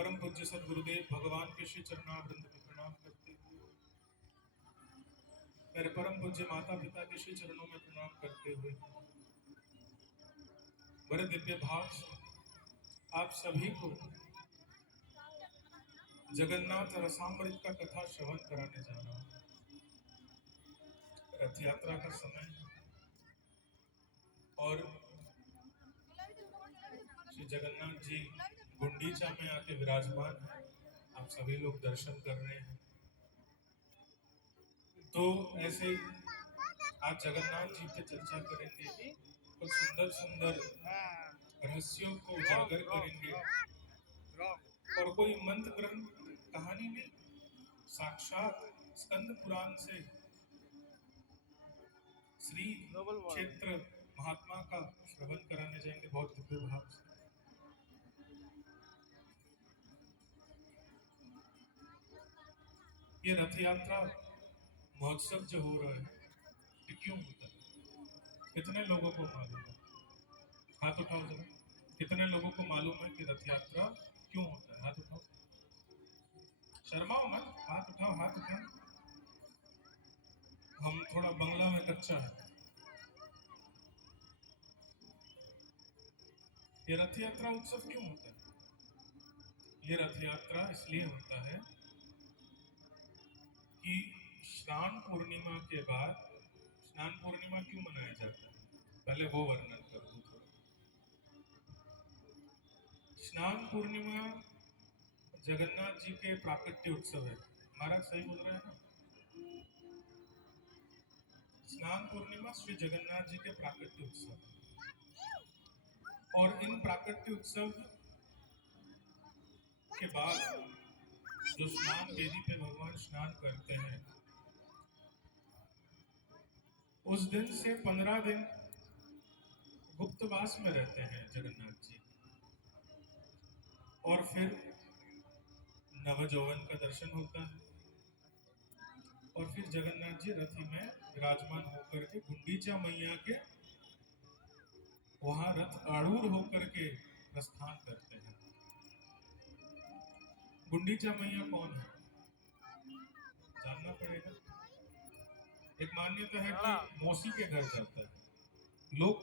परम पूज्य सदगुरुदेव भगवान के श्री चरणारविंद में प्रणाम करते हुए, मेरे परम पूज्य माता पिता के श्री चरणों में प्रणाम करते हुए, बड़े दिव्य भाव से आप सभी को जगन्नाथ रसामृत का कथा श्रवण कराने जा रहा हूं। रथ यात्रा का समय है और श्री जगन्नाथ जी गुंडीचा में आके विराजमान है। आप सभी लोग दर्शन कर रहे हैं। तो ऐसे आज जगन्नाथ जी पे चर्चा करेंगे, कुछ सुंदर सुंदर रहस्यों को उजागर करेंगे और कोई मंत्र ग्रंथ कहानी नहीं, साक्षात स्कंद पुराण से श्री क्षेत्र महात्मा का श्रवण कराने जाएंगे बहुत दिव्य भाव से। ये रथ यात्रा महोत्सव जो हो रहा है, ये क्यों होता है? कितने लोगों को मालूम है? हाथ उठाओ जरा। कितने लोगों को मालूम है कि रथ यात्रा क्यों होता है? हाथ उठाओ, शर्माओ मत, हाथ उठाओ, हाथ उठाओ। हम थोड़ा बंगला में कच्चा है। ये रथ यात्रा उत्सव क्यों होता है? ये रथ यात्रा इसलिए होता है कि स्नान पूर्णिमा के बाद, स्नान पूर्णिमा क्यों मनाया जाता है पहले वो वर्णन कर दूं थोड़ा। स्नान पूर्णिमा जगन्नाथ जी के प्राकट्य उत्सव है। महाराज सही बोल रहे हैं ना? स्नान पूर्णिमा श्री जगन्नाथ जी के प्राकट्य उत्सव, और इन प्राकट्य उत्सव के बाद जो स्नान वेदी पे भगवान स्नान करते हैं, उस दिन से 15 दिन गुप्तवास में रहते हैं जगन्नाथ जी, और फिर नवजौवन का दर्शन होता है और फिर जगन्नाथ जी रथ में विराजमान होकर के गुंडीचा मैया के वहां रथ आरूढ़ होकर के प्रस्थान करते हैं। गुंडीचा मैया कौन है जानना पड़ेगा। एक मान्यता है कि मौसी के घर जाता है, लोग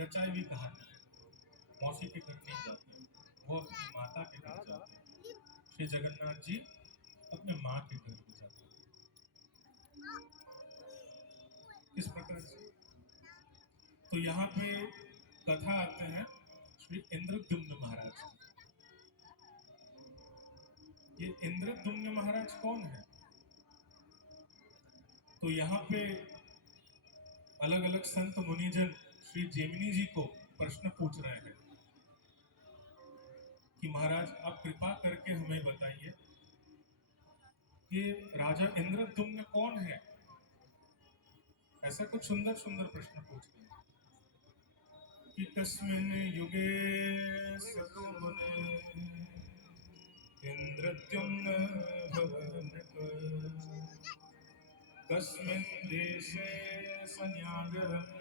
रचाई भी कहानी है, मौसी के घर नहीं जाते, वो अपनी माता के घर जाते हैं। श्री जगन्नाथ जी अपने माँ के घर में जाते हैं। किस प्रकार से? तो यहाँ पे कथा आते हैं श्री इंद्रद्युम्न महाराज की। ये इंद्रद्युम्न महाराज कौन है? तो यहाँ पे अलग अलग संत मुनिजन श्री जेमिनी जी को प्रश्न पूछ रहे हैं कि महाराज आप कृपा करके हमें बताइए कि राजा इंद्रद्युम्न कौन है। ऐसा कुछ सुंदर सुंदर प्रश्न पूछ रहे हैं कि कस्मिन् युगे सतमुने इंद्रद्युम्न भवनक, कस्मिन् देशे सन्यागरम्,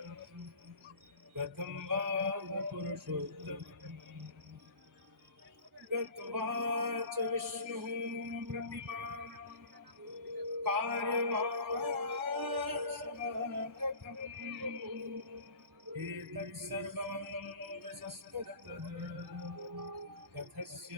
कथं वा पुरुषोत्तमम्, गत्वा च विष्णुः प्रतिमां कार्यमासवकथम्, एतत् सर्वं विशस्वतः कथस्य